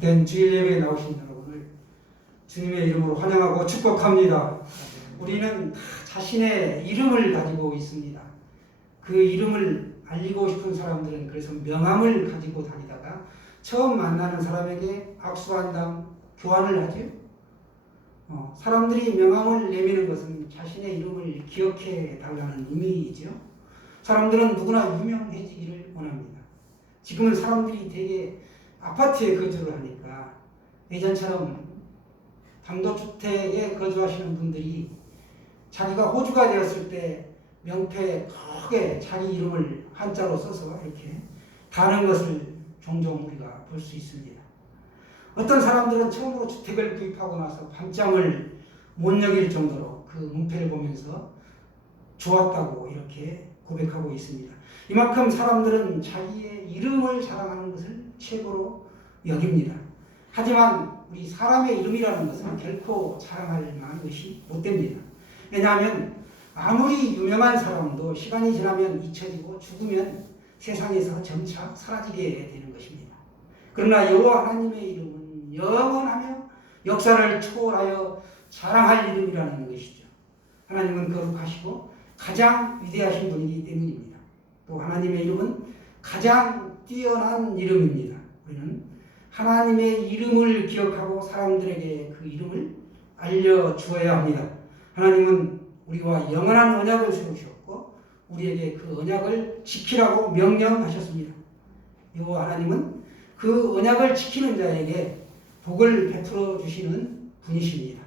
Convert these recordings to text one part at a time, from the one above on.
복된 주일 예배에 나오신 여러분을 주님의 이름으로 환영하고 축복합니다. 우리는 다 자신의 이름을 가지고 있습니다. 그 이름을 알리고 싶은 사람들은 그래서 명함을 가지고 다니다가 처음 만나는 사람에게 악수한 다음 교환을 하죠. 사람들이 명함을 내미는 것은 자신의 이름을 기억해 달라는 의미이죠. 사람들은 누구나 유명해지기를 원합니다. 지금은 사람들이 되게 아파트에 거주를 하니까 예전처럼 단독주택에 거주하시는 분들이 자기가 호주가 되었을 때 명패에 크게 자기 이름을 한자로 써서 이렇게 다는 것을 종종 우리가 볼 수 있습니다. 어떤 사람들은 처음으로 주택을 구입하고 나서 밤잠을 못 여길 정도로 그 문패를 보면서 좋았다고 이렇게 고백하고 있습니다. 이만큼 사람들은 자기의 이름을 자랑하는 것을 최고로 여깁니다. 하지만 우리 사람의 이름이라는 것은 결코 자랑할 만한 것이 못 됩니다. 왜냐하면 아무리 유명한 사람도 시간이 지나면 잊혀지고 죽으면 세상에서 점차 사라지게 되는 것입니다. 그러나 여호와 하나님의 이름은 영원하며 역사를 초월하여 자랑할 이름이라는 것이죠. 하나님은 거룩하시고 가장 위대하신 분이기 때문입니다. 또 하나님의 이름은 가장 뛰어난 이름입니다. 우리는 하나님의 이름을 기억하고 사람들에게 그 이름을 알려주어야 합니다. 하나님은 우리와 영원한 언약을 세우셨고 우리에게 그 언약을 지키라고 명령하셨습니다. 여호와 하나님은 그 언약을 지키는 자에게 복을 베풀어 주시는 분이십니다.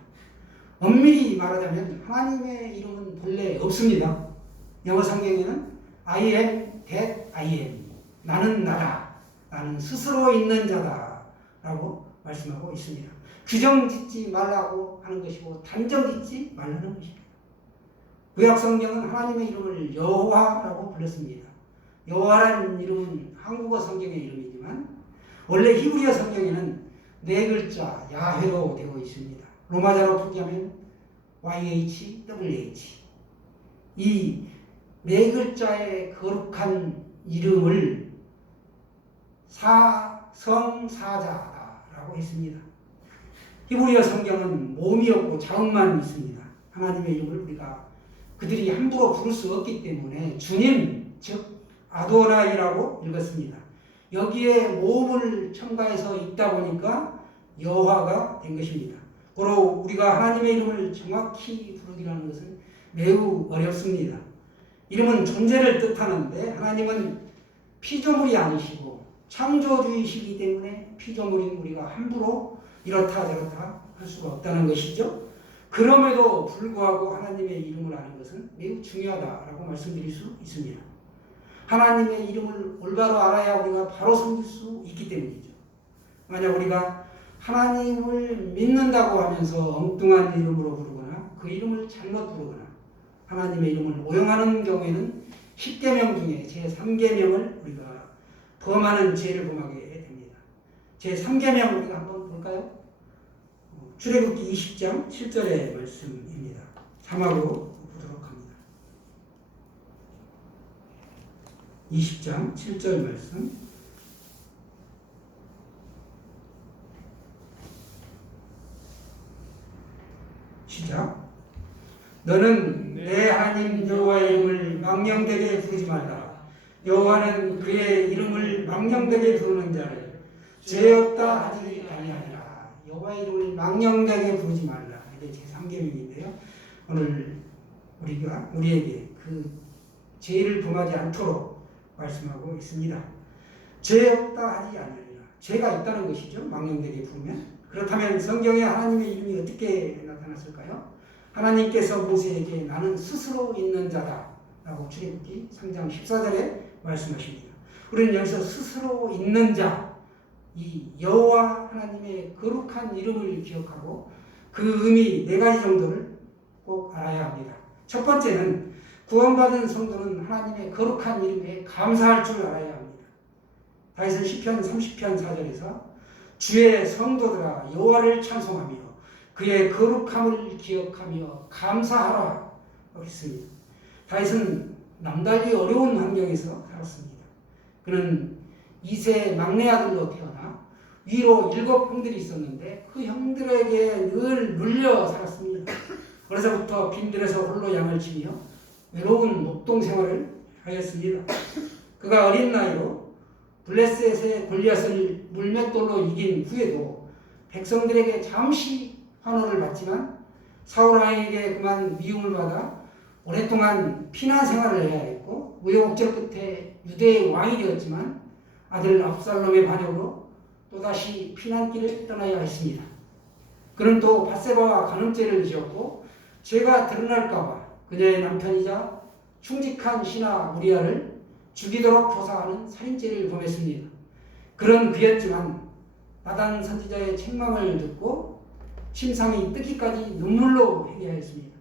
엄밀히 말하자면 하나님의 이름은 본래 없습니다. 영어 성경에는 I am that I am. 나는 나다. 나는 스스로 있는 자다. 라고 말씀하고 있습니다. 규정 짓지 말라고 하는 것이고 단정 짓지 말라는 것입니다. 구약 성경은 하나님의 이름을 여호와라고 불렀습니다. 여호와라는 이름은 한국어 성경의 이름이지만 원래 히브리어 성경에는 네 글자 야훼로 되어 있습니다. 로마자로 풀이하면 YHWH. 이 네 글자의 거룩한 이름을 사성사자라고 했습니다. 히브리어 성경은 몸이 없고 자음만 있습니다. 하나님의 이름을 우리가 그들이 함부로 부를 수 없기 때문에 주님, 즉 아도나이라고 읽었습니다. 여기에 모음을 첨가해서 있다 보니까 여호와가 된 것입니다. 고로 우리가 하나님의 이름을 정확히 부르기라는 것은 매우 어렵습니다. 이름은 존재를 뜻하는데 하나님은 피조물이 아니시고 창조주이시기 때문에 피조물인 우리가 함부로 이렇다 저렇다 할 수가 없다는 것이죠. 그럼에도 불구하고 하나님의 이름을 아는 것은 매우 중요하다라고 말씀드릴 수 있습니다. 하나님의 이름을 올바로 알아야 우리가 바로 섬길 수 있기 때문이죠. 만약 우리가 하나님을 믿는다고 하면서 엉뚱한 이름으로 부르거나 그 이름을 잘못 부르거나 하나님의 이름을 오용하는 경우에는 10계명 중에 제3계명을 우리가 범하는 죄를 범하게 됩니다. 제3계명 우리가 한번 볼까요? 출애굽기 20장 7절의 말씀입니다. 자막으로 보도록 합니다. 20장 7절 말씀 시작. 너는 내 하나님 여호와의 이름을 망령되게 부르지 말라. 여호와는 그의 이름을 망령되게 부르는 자를 죄 없다 하지 아니하리라. 여호와의 이름을 망령되게 부르지 말라. 이게 제3계명인데요. 오늘 우리에게 그 죄를 범하지 않도록 말씀하고 있습니다. 죄 없다 하지 아니하리라. 죄가 있다는 것이죠. 망령되게 부르면. 그렇다면 성경에 하나님의 이름이 어떻게 나타났을까요? 하나님께서 모세에게 나는 스스로 있는 자다 라고 출애굽기 3장 14절에 말씀하십니다. 우리는 여기서 스스로 있는 자, 이 여호와 하나님의 거룩한 이름을 기억하고 그 의미 네 가지 정도를 꼭 알아야 합니다. 첫 번째는 구원받은 성도는 하나님의 거룩한 이름에 감사할 줄 알아야 합니다. 다윗은 시편 30편 4절에서 주의 성도들아 여호와를 찬송하며 그의 거룩함을 기억하며 감사하라 했습니다. 다윗은 남달리 어려운 환경에서 살았습니다. 그는 2세 막내 아들로 태어나 위로 7 형들이 있었는데 그 형들에게 늘 눌려 살았습니다. 어려서부터 빈들에서 홀로 양을 치며 외로운 목동 생활을 하였습니다. 그가 어린 나이로 블레셋의 골리앗을 물맷돌로 이긴 후에도 백성들에게 잠시 환호를 받지만 사울 왕에게 그만 미움을 받아 오랫동안 피난 생활을 해야 했고 우여곡절 끝에 유대의 왕이 되었지만 아들 압살롬의 반역으로 또다시 피난길을 떠나야 했습니다. 그는 또 밧세바와 간음죄를 지었고 죄가 드러날까봐 그녀의 남편이자 충직한 신하 우리아를 죽이도록 교사하는 살인죄를 범했습니다. 그런 그였지만 나단 선지자의 책망을 듣고 심상이 뜨기까지 눈물로 회개하였습니다.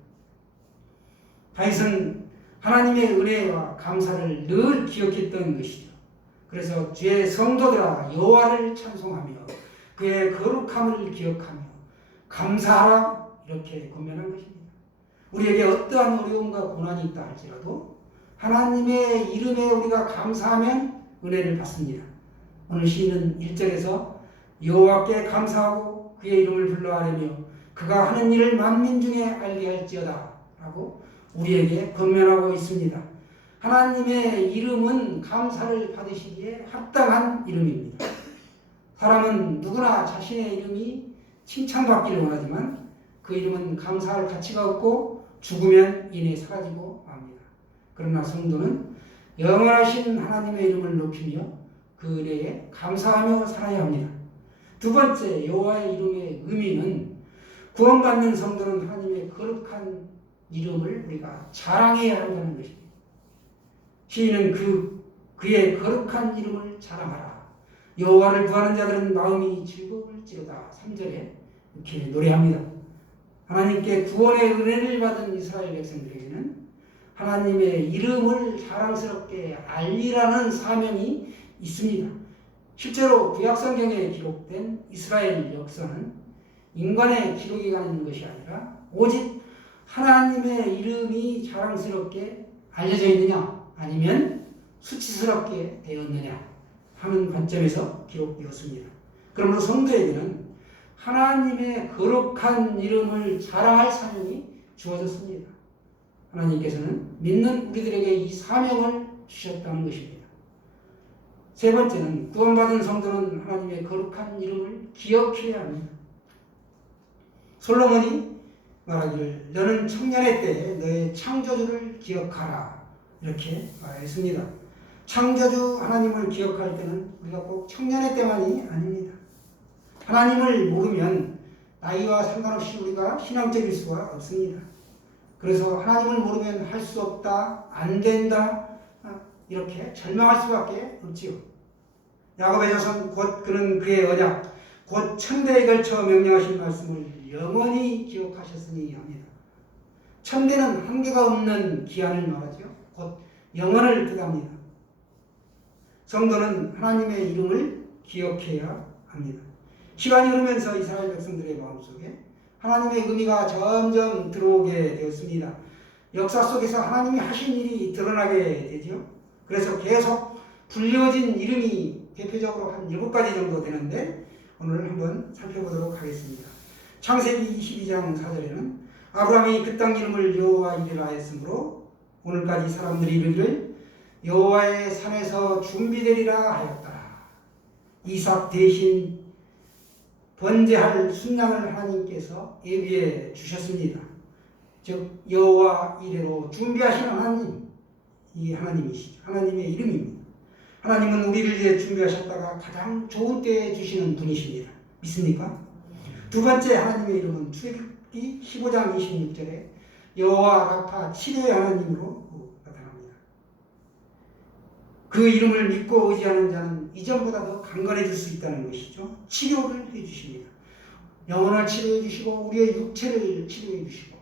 다윗은 하나님의 은혜와 감사를 늘 기억했던 것이죠. 그래서 주의 성도들아 여호와를 찬송하며 그의 거룩함을 기억하며 감사하라 이렇게 권면한 것입니다. 우리에게 어떠한 어려움과 고난이 있다 할지라도 하나님의 이름에 우리가 감사하면 은혜를 받습니다. 오늘 시인은 1절에서 여호와께 감사하고 그의 이름을 불러하려며 그가 하는 일을 만민 중에 알리할지어다 라고 우리에게 권면하고 있습니다. 하나님의 이름은 감사를 받으시기에 합당한 이름입니다. 사람은 누구나 자신의 이름이 칭찬받기를 원하지만 그 이름은 감사할 가치가 없고 죽으면 이내 사라지고 맙니다. 그러나 성도는 영원하신 하나님의 이름을 높이며 그 은혜에 감사하며 살아야 합니다. 두 번째, 여호와의 이름의 의미는 구원받는 성도는 하나님의 거룩한 이름을 우리가 자랑해야 한다는 것입니다. 시인은 그의 거룩한 이름을 자랑하라. 여호와를 구하는 자들은 마음이 즐거울지로다. 3절에 이렇게 노래합니다. 하나님께 구원의 은혜를 받은 이스라엘 백성들에게는 하나님의 이름을 자랑스럽게 알리라는 사명이 있습니다. 실제로 구약성경에 기록된 이스라엘 역사는 인간의 기록이 가는 것이 아니라 오직 하나님의 이름이 자랑스럽게 알려져 있느냐 아니면 수치스럽게 되었느냐 하는 관점에서 기록되었습니다. 그러므로 성도에게는 하나님의 거룩한 이름을 자랑할 사명이 주어졌습니다. 하나님께서는 믿는 우리들에게 이 사명을 주셨다는 것입니다. 세 번째는 구원받은 성도는 하나님의 거룩한 이름을 기억해야 합니다. 솔로몬이 말하기를 너는 청년의 때에 너의 창조주를 기억하라 이렇게 말했습니다. 창조주 하나님을 기억할 때는 우리가 꼭 청년의 때만이 아닙니다. 하나님을 모르면 나이와 상관없이 우리가 신앙적일 수가 없습니다. 그래서 하나님을 모르면 할 수 없다, 안 된다 이렇게 절망할 수밖에 없지요. 야곱의 자손 곧 그는 그의 언약 곧 천대에 걸쳐 명령하신 말씀을 영원히 기억하셨으니 합니다. 천대는 한계가 없는 기한을 말하죠. 곧 영원을 뜻합니다. 성도는 하나님의 이름을 기억해야 합니다. 시간이 흐르면서 이스라엘 백성들의 마음속에 하나님의 의미가 점점 들어오게 되었습니다. 역사 속에서 하나님이 하신 일이 드러나게 되죠. 그래서 계속 불려진 이름이 대표적으로 한 7가지 정도 되는데 오늘 한번 살펴보도록 하겠습니다. 창세기 22장 4절에는 아브라함이 그 땅 이름을 여호와 이레라 했으므로 오늘까지 사람들이 이르기를 여호와의 산에서 준비되리라 하였다. 이삭 대신 번제할 순양을 하나님께서 예비해 주셨습니다. 즉 여호와 이레로 준비하신 하나님, 이 하나님이시죠. 하나님의 이름입니다. 하나님은 우리를 위해 준비하셨다가 가장 좋은 때에 주시는 분이십니다. 믿습니까? 두 번째 하나님의 이름은 출애굽기 15장 26절에 여호와 라파 치료의 하나님으로 나타납니다. 그 이름을 믿고 의지하는 자는 이전보다 더 강건해질 수 있다는 것이죠. 치료를 해주십니다. 영혼을 치료해 주시고 우리의 육체를 치료해 주시고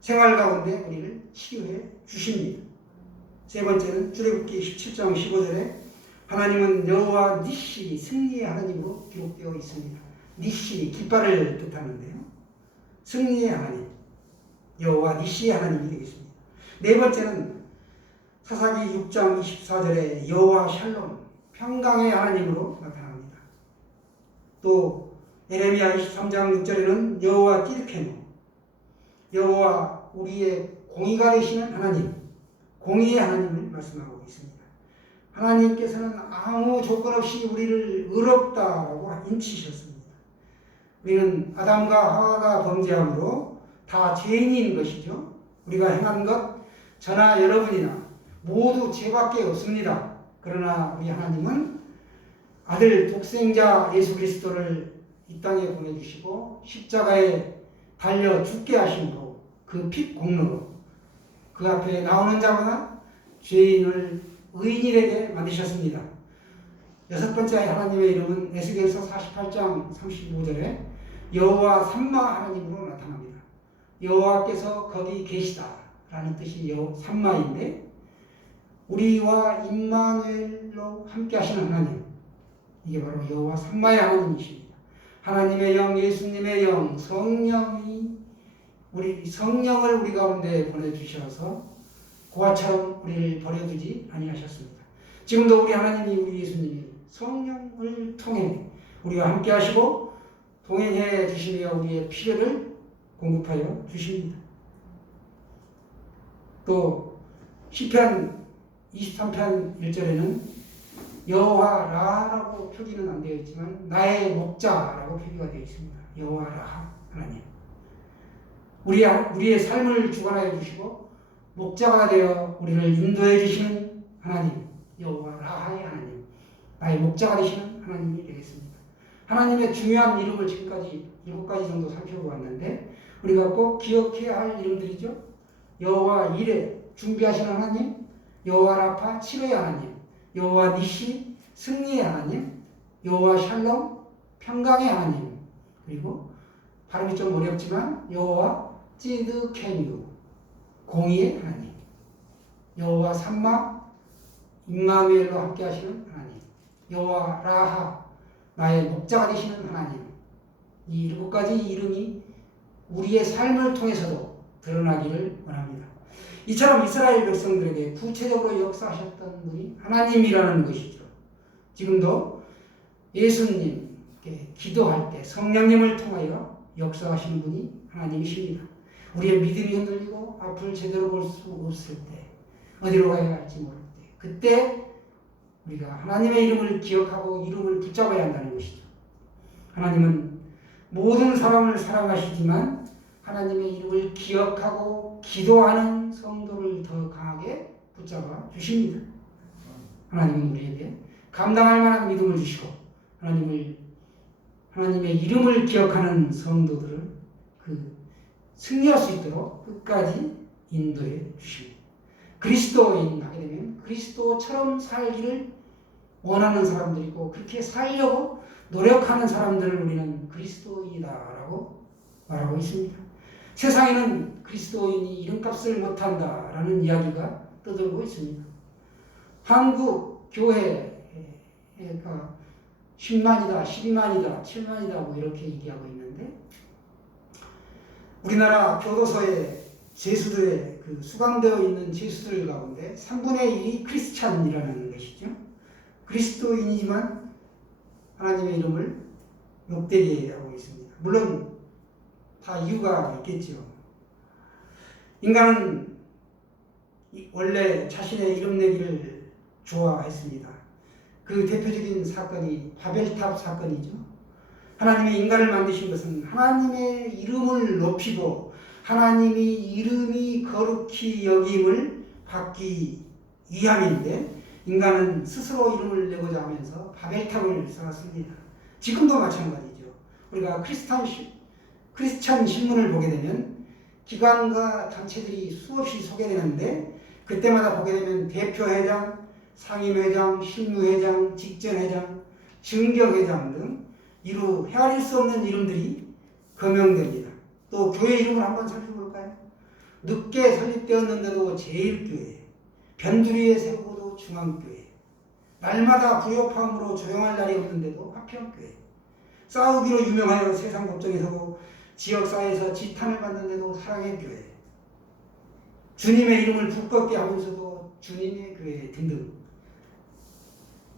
생활 가운데 우리를 치료해 주십니다. 세 번째는 출애굽기 17장 15절에 하나님은 여호와 니시 승리의 하나님으로 기록되어 있습니다. 니시 깃발을 뜻하는데요. 승리의 하나님, 여호와 니시의 하나님이 되겠습니다. 네 번째는 사사기 6장 24절에 여호와 샬롬 평강의 하나님으로 나타납니다. 또 에레미야 23장 6절에는 여호와 띠르케노, 여호와 우리의 공의가 되시는 하나님, 공의의 하나님을 말씀하고 있습니다. 하나님께서는 아무 조건 없이 우리를 의롭다라고 인치셨습니다. 우리는 아담과 하와가 범죄함으로 다 죄인인 것이죠. 우리가 행한 것 저나 여러분이나 모두 죄밖에 없습니다. 그러나 우리 하나님은 아들 독생자 예수 그리스도를 이 땅에 보내주시고 십자가에 달려 죽게 하심으로 그 피 공로로 그 앞에 나오는 자마다 죄인을 의인이 되게 만드셨습니다. 여섯 번째 하나님의 이름은 에스겔서 48장 35절에 여호와 삼마 하나님으로 나타납니다. 여호와께서 거기 계시다라는 뜻이 삼마인데 우리와 임마누엘로 함께 하시는 하나님, 이게 바로 여호와 삼마의 하나님이십니다. 하나님의 영, 예수님의 영, 성령이 우리 성령을 우리 가운데 보내주셔서 고아처럼 우리를 버려두지 아니하셨습니다. 지금도 우리 하나님이 우리 예수님이 성령을 통해 우리와 함께 하시고 동행해 주시며 우리의 필요를 공급하여 주십니다. 또 시편 23편 1절에는 여호와 라하라고 표기는 안 되어 있지만 나의 목자라고 표기가 되어 있습니다. 여호와 라하 하나님, 우리의 삶을 주관하여 주시고 목자가 되어 우리를 인도해 주시는 하나님, 여호와 라하의 하나님, 나의 목자가 되시는 하나님이 되겠습니다. 하나님의 중요한 이름을 지금까지 7가지 정도 살펴보았는데 우리가 꼭 기억해야 할 이름들이죠. 여호와 이레, 준비하시는 하나님, 여호와 라파, 치료의 하나님, 여호와 니시, 승리의 하나님, 여호와 샬롬, 평강의 하나님, 그리고 발음이 좀 어렵지만 여호와 찌드케뉴, 공의의 하나님, 여호와 삼마, 임마누엘로 함께 하시는 하나님, 여호와 라하, 나의 목자가 되시는 하나님, 이 7가지 이름이 우리의 삶을 통해서도 드러나기를 원합니다. 이처럼 이스라엘 백성들에게 구체적으로 역사하셨던 분이 하나님이라는 것이죠. 지금도 예수님께 기도할 때 성령님을 통하여 역사하시는 분이 하나님이십니다. 우리의 믿음이 흔들리고 앞을 제대로 볼 수 없을 때, 어디로 가야 할지 모를 때, 그때 우리가 하나님의 이름을 기억하고 이름을 붙잡아야 한다는 것이죠. 하나님은 모든 사람을 사랑하시지만 하나님의 이름을 기억하고 기도하는 성도를 더 강하게 붙잡아 주십니다. 하나님은 우리에게 감당할 만한 믿음을 주시고 하나님의 이름을 기억하는 성도들을 승리할 수 있도록 끝까지 인도해 주십니다. 그리스도인 하게 되면 그리스도처럼 살기를 원하는 사람들이고 그렇게 살려고 노력하는 사람들을 우리는 그리스도인이다라고 말하고 있습니다. 세상에는 그리스도인이 이름값을 못한다라는 이야기가 떠돌고 있습니다. 한국 교회가 10만이다, 12만이다, 7만이다 뭐 이렇게 얘기하고 있는데 우리나라 교도소에 죄수들의 수감되어 있는 죄수들 가운데 3분의 1이 크리스찬이라는 것이죠. 그리스도인이지만 하나님의 이름을 욕되게 하고 있습니다. 물론 다 이유가 있겠죠. 인간은 원래 자신의 이름 내기를 좋아했습니다. 그 대표적인 사건이 바벨탑 사건이죠. 하나님이 인간을 만드신 것은 하나님의 이름을 높이고 하나님이 이름이 거룩히 여김을 받기 위함인데 인간은 스스로 이름을 내고자 하면서 바벨탑을 쌓았습니다. 지금도 마찬가지죠. 우리가 크리스찬 신문을 보게 되면 기관과 단체들이 수없이 소개되는데 그때마다 보게 되면 대표회장, 상임회장, 실무회장, 직전회장, 증격회장 등 이루 헤아릴 수 없는 이름들이 거명됩니다. 또 교회 이름을 한번 살펴볼까요? 늦게 설립되었는데도 제일교회, 변두리에 세우고도 중앙교회, 날마다 불협화음으로 조용할 날이 없는데도 화평교회, 싸우기로 유명하여 세상 법정에서도 지역사회에서 지탄을 받는데도 사랑의 교회, 주님의 이름을 두껍게 하면서도 주님의 교회 등등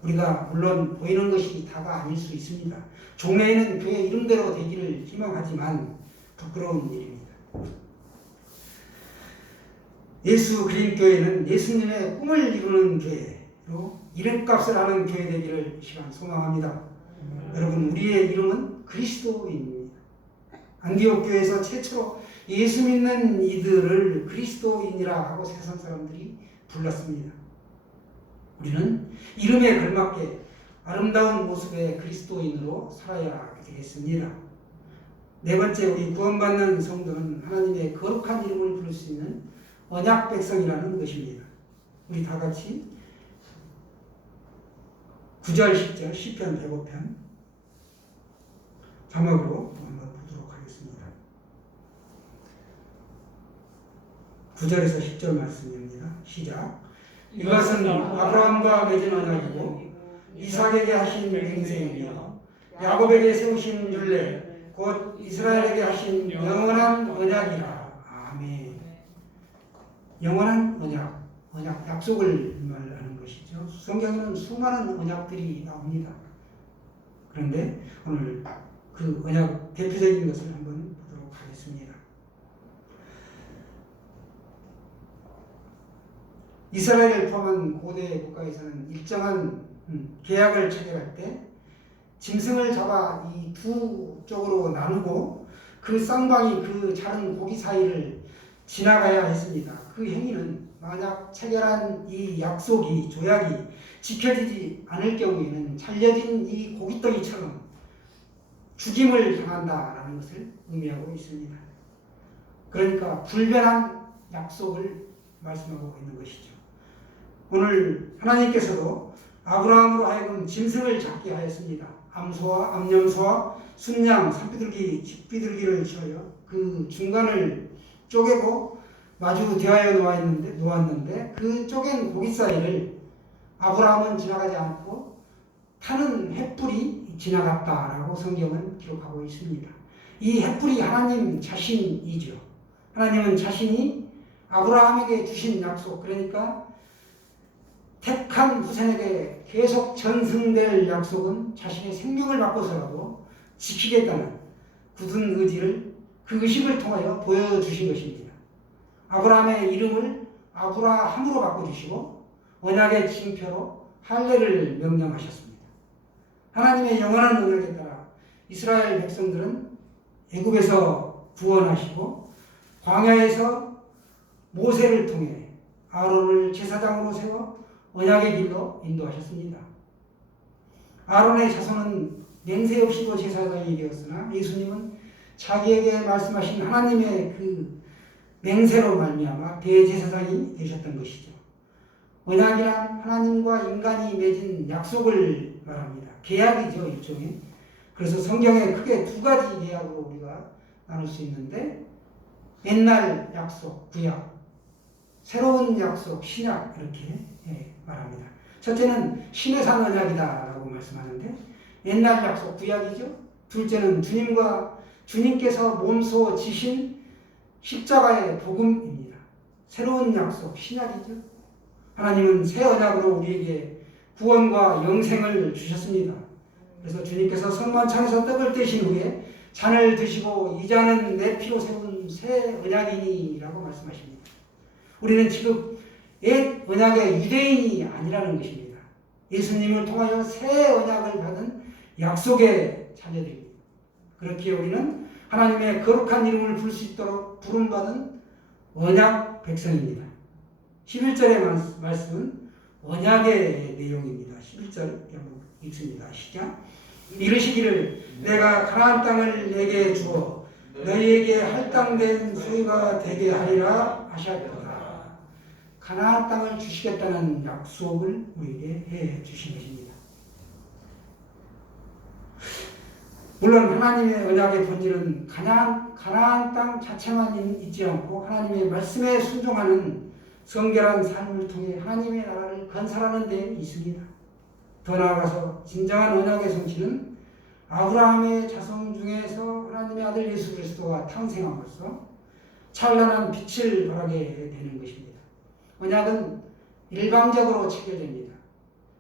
우리가 물론 보이는 것이 다가 아닐 수 있습니다. 종래에는 교회 이름대로 되기를 희망하지만 부끄러운 일입니다. 예수 그리스도교회는 예수님의 꿈을 이루는 교회로 이름값을 하는 교회 되기를 시간 소망합니다. 여러분, 우리의 이름은 그리스도인입니다. 안디옥 교회에서 최초로 예수 믿는 이들을 그리스도인이라 하고 세상 사람들이 불렀습니다. 우리는 이름에 걸맞게 아름다운 모습의 그리스도인으로 살아야 되겠습니다. 네 번째, 우리 구원받는 성도는 하나님의 거룩한 이름을 부를 수 있는 언약 백성이라는 것입니다. 우리 다 같이 9절, 10절, 시편 105편 자막으로 한번 보도록 하겠습니다. 9절에서 10절 말씀입니다. 시작. 이것은 아브라함과 맺은 언약이고 이삭에게 하신 맹세이며 야곱에게 세우신 율례 곧 이스라엘에게 하신 영원한 언약이라. 아멘. 영원한 언약, 약속을 말하는 것이죠. 성경에는 수많은 언약들이 나옵니다. 그런데 오늘 그 언약 대표적인 것을 한번 보도록 하겠습니다. 이스라엘을 포함한 고대 국가에서는 일정한 계약을 체결할 때 짐승을 잡아 이 두 쪽으로 나누고 그 쌍방이 그 자른 고기 사이를 지나가야 했습니다. 그 행위는 만약 체결한 이 약속이, 조약이 지켜지지 않을 경우에는 잘려진 이 고깃덩이처럼 죽임을 당한다라는 것을 의미하고 있습니다. 그러니까 불변한 약속을 말씀하고 있는 것이죠. 오늘 하나님께서도 아브라함으로 하여금 짐승을 잡게 하였습니다. 암소와 암염소와 순양, 산비둘기, 직비둘기를 지어요. 그 중간을 쪼개고 마주 대하여 놓았는데 그 쪼갠 고기 사이를 아브라함은 지나가지 않고 타는 횃불이 지나갔다라고 성경은 기록하고 있습니다. 이 횃불이 하나님 자신이죠. 하나님은 자신이 아브라함에게 주신 약속, 그러니까 택한 후손에게 계속 전승될 약속은 자신의 생명을 바꿔서라도 지키겠다는 굳은 의지를, 그 의식을 통하여 보여주신 것입니다. 아브라함의 이름을 아브라함으로 바꿔주시고 언약의 징표로 할례를 명령하셨습니다. 하나님의 영원한 언약에 따라 이스라엘 백성들은 애굽에서 구원하시고 광야에서 모세를 통해 아론을 제사장으로 세워 언약의 길로 인도하셨습니다. 아론의 자손은 맹세 없이도 제사장이 되었으나 예수님은 자기에게 말씀하신 하나님의 그 맹세로 말미암아 대제사장이 되셨던 것이죠. 언약이란 하나님과 인간이 맺은 약속을 말합니다. 계약이죠, 일종의. 그래서 성경에 크게 두 가지 계약으로 우리가 나눌 수 있는데, 옛날 약속, 구약, 새로운 약속, 신약, 이렇게 말합니다. 첫째는 신의 산 언약이다라고 말씀하는데, 옛날 약속, 구약이죠. 둘째는 주님께서 몸소 지신 십자가의 복음입니다. 새로운 약속, 신약이죠. 하나님은 새 언약으로 우리에게 구원과 영생을 주셨습니다. 그래서 주님께서 성만찬에서 떡을 떼신 후에 잔을 드시고 이 잔은 내 피로 세운 새 언약이니라고 말씀하십니다. 우리는 지금 옛 언약의 유대인이 아니라는 것입니다. 예수님을 통하여 새 언약을 받은 약속의 자녀들입니다. 그렇기에 우리는 하나님의 거룩한 이름을 부를 수 있도록 부름받은 언약 백성입니다. 11절의 말씀은 언약의 내용입니다. 11절 한번 읽습니다. 시작. 이르시기를 내가 가나안 땅을 내게 주어 너희에게 할당된 소유가 되게 하리라 하셨도다. 가나안 땅을 주시겠다는 약속을 우리에게 해 주신 것입니다. 물론 하나님의 언약의 본질은 가나안 땅 자체만 있지 않고 하나님의 말씀에 순종하는 성결한 삶을 통해 하나님의 나라를 건설하는 데 있습니다. 더 나아가서 진정한 언약의 성취는 아브라함의 자손 중에서 하나님의 아들 예수 그리스도가 탄생함으로써 찬란한 빛을 발하게 되는 것입니다. 언약은 일방적으로 체결됩니다.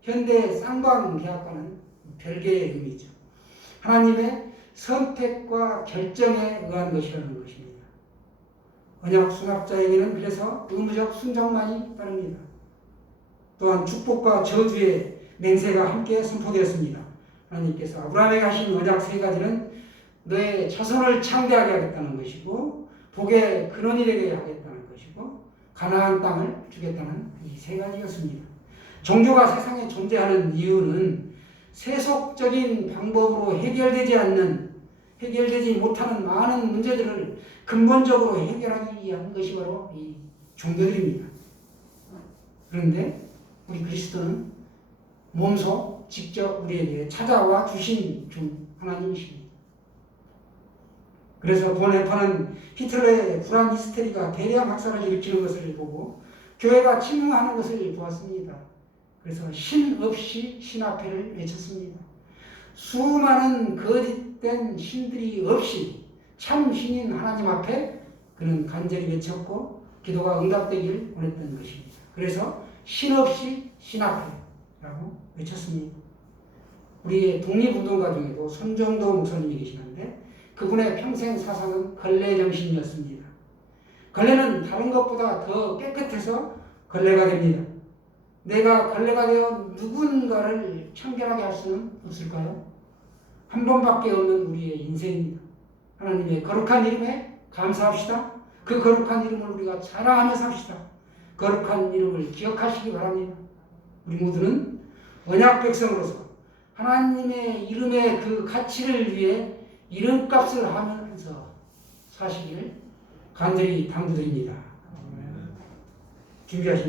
현대 쌍방계약과는 별개의 의미죠. 하나님의 선택과 결정에 의한 것이라는 것입니다. 언약 수납자에게는 그래서 의무적 순종만이 따릅니다. 또한 축복과 저주의 맹세가 함께 선포되었습니다. 하나님께서 아브라함에게 하신 언약 세 가지는 너의 자손을 창대하게 하겠다는 것이고, 복의 근원이 되게 하겠다는 것이고, 가나안 땅을 주겠다는 이 세 가지였습니다. 종교가 세상에 존재하는 이유는 세속적인 방법으로 해결되지 못하는 많은 문제들을 근본적으로 해결하기 위한 것이 바로 이 종교들입니다. 그런데 우리 그리스도는 몸소 직접 우리에게 찾아와 주신 주 하나님이십니다. 그래서 보네파는 히틀러의 불안 히스테리가 대량 학살을 일으키는 것을 보고 교회가 침묵하는 것을 보았습니다. 그래서 신 없이 신 앞에를 외쳤습니다. 수많은 거짓된 신들이 없이 참 신인 하나님 앞에 그는 간절히 외쳤고 기도가 응답되기를 원했던 것입니다. 그래서 신 없이 신 앞에라고 외쳤습니다. 우리의 독립운동가 중에도 손정도 목사님이 계시는데 그분의 평생 사상은 걸레 정신이었습니다. 걸레는 다른 것보다 더 깨끗해서 걸레가 됩니다. 내가 걸레가 되어 누군가를 청결하게 할 수는 없을까요? 한 번밖에 없는 우리의 인생입니다. 하나님의 거룩한 이름에 감사합시다. 그 거룩한 이름을 우리가 자랑하며 삽시다. 거룩한 이름을 기억하시기 바랍니다. 우리 모두는 언약 백성으로서 하나님의 이름의 그 가치를 위해 이름값을 하면서 사시기를 간절히 당부드립니다. 준비하십니까?